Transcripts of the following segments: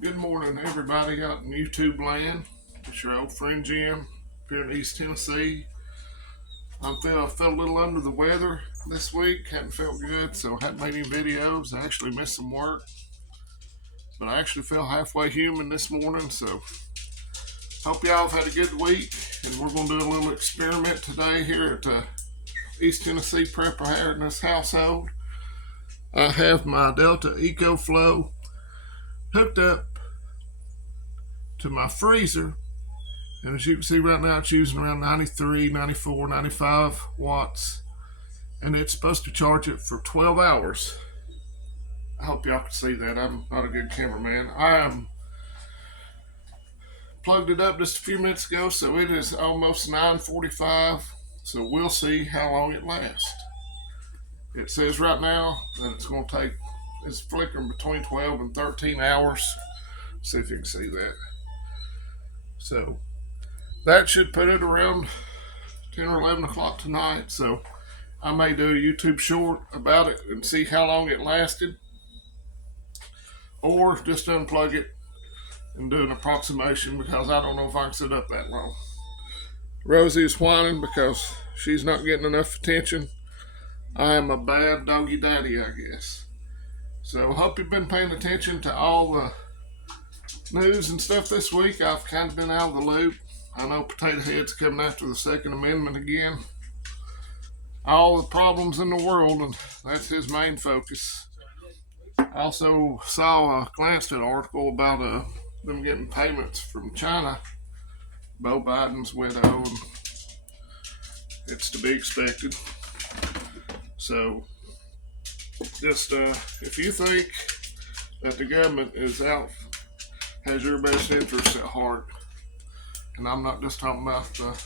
Good morning, everybody out in YouTube land. It's your old friend Jim here in East Tennessee. I felt a little under the weather this week. Hadn't felt good, so I hadn't made any videos. I actually missed some work, but I actually feel halfway human this morning. So hope y'all have had a good week. And we're going to do a little experiment today here at East Tennessee Preparedness Household. I have my Delta EcoFlow hooked up to my freezer. And as you can see right now, it's using around 93, 94, 95 watts. And it's supposed to charge it for 12 hours. I hope y'all can see that. I'm not a good cameraman. I plugged it up just a few minutes ago, so it is almost 9:45. So we'll see how long it lasts. It says right now that it's flickering between 12 and 13 hours. See if you can see that. So that should put it around 10 or 11 o'clock tonight. So I may do a YouTube short about it and see how long it lasted, or just unplug it and do an approximation because I don't know if I can sit up that long. Rosie is whining because she's not getting enough attention. I am a bad doggy daddy, I guess. So I hope you've been paying attention to all the news and stuff this week. I've kind of been out of the loop. I know Potato Head's coming after the Second Amendment again. All the problems in the world, and that's his main focus. I also glanced at an article about them getting payments from China, Beau Biden's widow, and it's to be expected. So, just if you think that the government has your best interests at heart, and I'm not just talking about the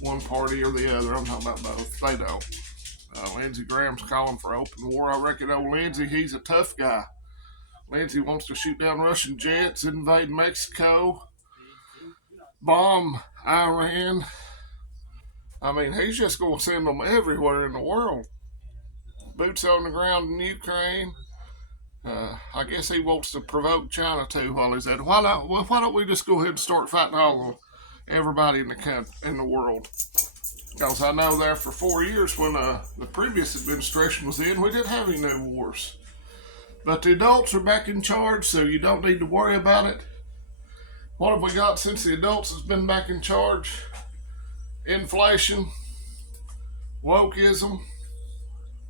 one party or the other, I'm talking about both. They don't. Lindsey Graham's calling for open war. I reckon old Lindsey, he's a tough guy. Lindsey wants to shoot down Russian jets, invade Mexico, bomb Iran. I mean, he's just going to send them everywhere in the world. Boots on the ground in Ukraine. I guess he wants to provoke China too while he's at it. Why don't we just go ahead and start fighting everybody in the world? Because I know there for 4 years when the previous administration was in, we didn't have any new wars. But the adults are back in charge, so you don't need to worry about it. What have we got since the adults has been back in charge? Inflation, wokeism,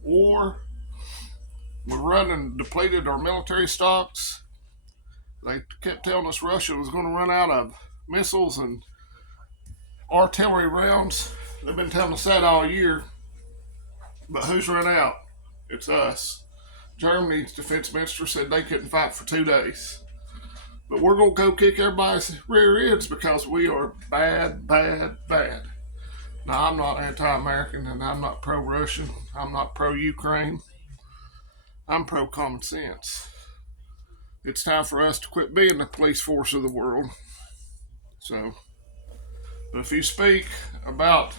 war. We're depleted our military stocks. They kept telling us Russia was going to run out of missiles and artillery rounds. They've been telling us that all year. But who's run out? It's us. Germany's defense minister said they couldn't fight for 2 days. But we're going to go kick everybody's rear ends because we are bad, bad, bad. Now, I'm not anti-American and I'm not pro-Russian. I'm not pro-Ukraine. I'm pro-common sense. It's time for us to quit being the police force of the world. So, but if you speak about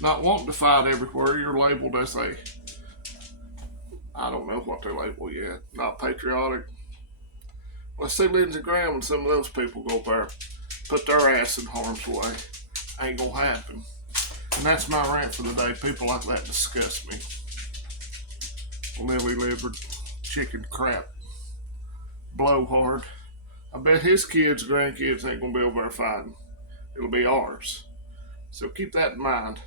not wanting to fight everywhere, you're labeled as I don't know what they're labeled yet, not patriotic. Let's see Lindsey Graham and some of those people go up there, put their ass in harm's way. Ain't gonna happen. And that's my rant for the day. People like that disgust me. Lily-livered chicken crap. Blowhard. I bet his kids, grandkids ain't gonna be over there fighting. It'll be ours. So keep that in mind.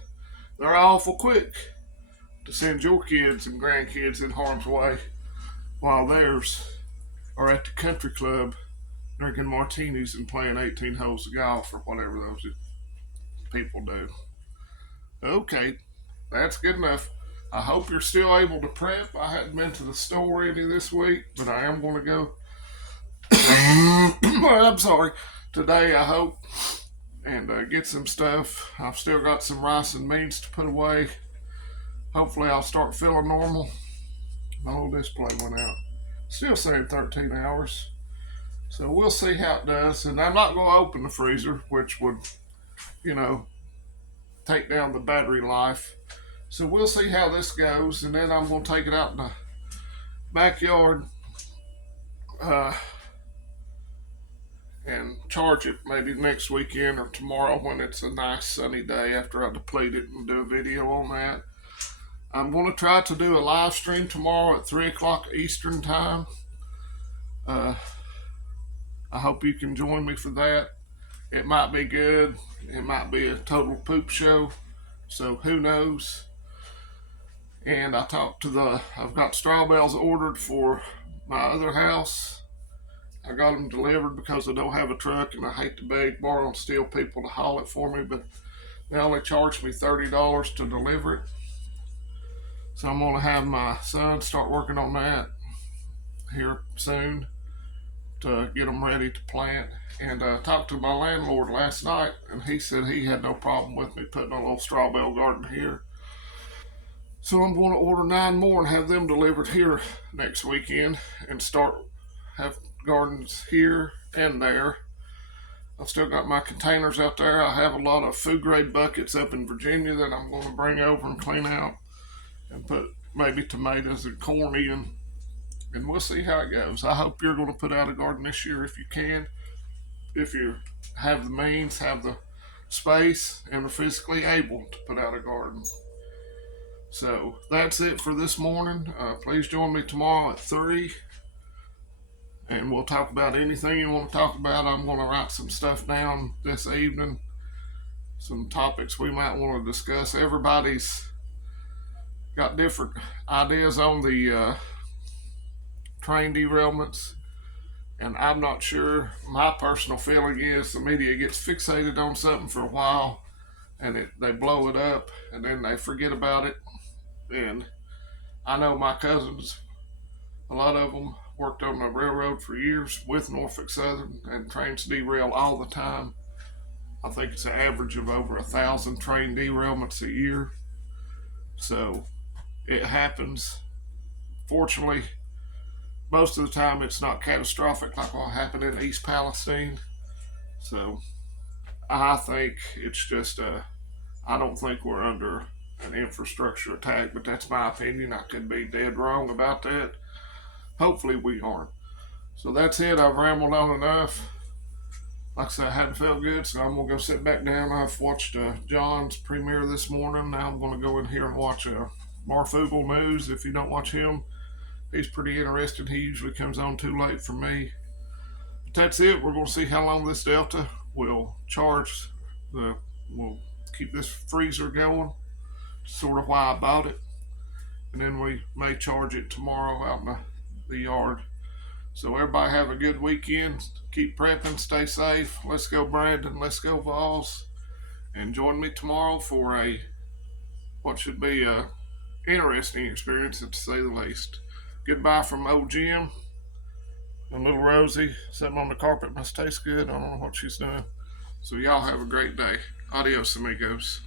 They're awful quick to send your kids and grandkids in harm's way while theirs are at the country club drinking martinis and playing 18 holes of golf or whatever those people do. Okay, that's good enough. I hope you're still able to prep. I hadn't been to the store any this week, but I am going to go. I'm sorry. Today, I hope, and get some stuff. I've still got some rice and beans to put away. Hopefully, I'll start feeling normal. My little display went out. Still saying 13 hours. So we'll see how it does. And I'm not going to open the freezer, which would, take down the battery life. So we'll see how this goes. And then I'm going to take it out in the backyard, charge it maybe next weekend or tomorrow when it's a nice sunny day after I deplete it and do a video on that. I'm going to try to do a live stream tomorrow at 3 o'clock Eastern time. I hope you can join me for that. It might be good. It might be a total poop show. So who knows? And I've got straw bales ordered for my other house. I got them delivered because I don't have a truck and I hate to beg, borrow, and steal people to haul it for me, but they only charged me $30 to deliver it. So I'm gonna have my son start working on that here soon to get them ready to plant. And I talked to my landlord last night and he said he had no problem with me putting a little straw bale garden here. So I'm going to order 9 more and have them delivered here next weekend and have gardens here and there. I've still got my containers out there. I have a lot of food grade buckets up in Virginia that I'm going to bring over and clean out and put maybe tomatoes and corn in, and we'll see how it goes. I hope you're going to put out a garden this year if you can, if you have the means, have the space, and are physically able to put out a garden. So that's it for this morning. Please join me tomorrow at 3 and we'll talk about anything you want to talk about. I'm going to write some stuff down this evening, some topics we might want to discuss. Everybody's got different ideas on the train derailments, and I'm not sure. My personal feeling is the media gets fixated on something for a while and they blow it up and then they forget about it. And I know my cousins, a lot of them worked on the railroad for years with Norfolk Southern, and trains derail all the time. I think it's an average of over 1,000 train derailments a year. So it happens. Fortunately, most of the time it's not catastrophic like what happened in East Palestine. So I think it's just I don't think we're under an infrastructure attack, but that's my opinion. I could be dead wrong about that. Hopefully we aren't. So that's it. I've rambled on enough. Like I said, I hadn't felt good, so I'm going to go sit back down. I've watched John's premiere this morning. Now I'm going to go in here and watch Marfugel News. If you don't watch him, he's pretty interesting. He usually comes on too late for me. But that's it. We're going to see how long this Delta will charge. We'll keep this freezer going. Sort of why I bought it. And then we may charge it tomorrow out in the yard. So everybody have a good weekend. Keep prepping, stay safe. Let's go Brandon, let's go Vols. And join me tomorrow for what should be a interesting experience, to say the least. Goodbye from old Jim and little Rosie. Sitting on the carpet must taste good. I don't know what she's doing. So y'all have a great day. Adios, amigos.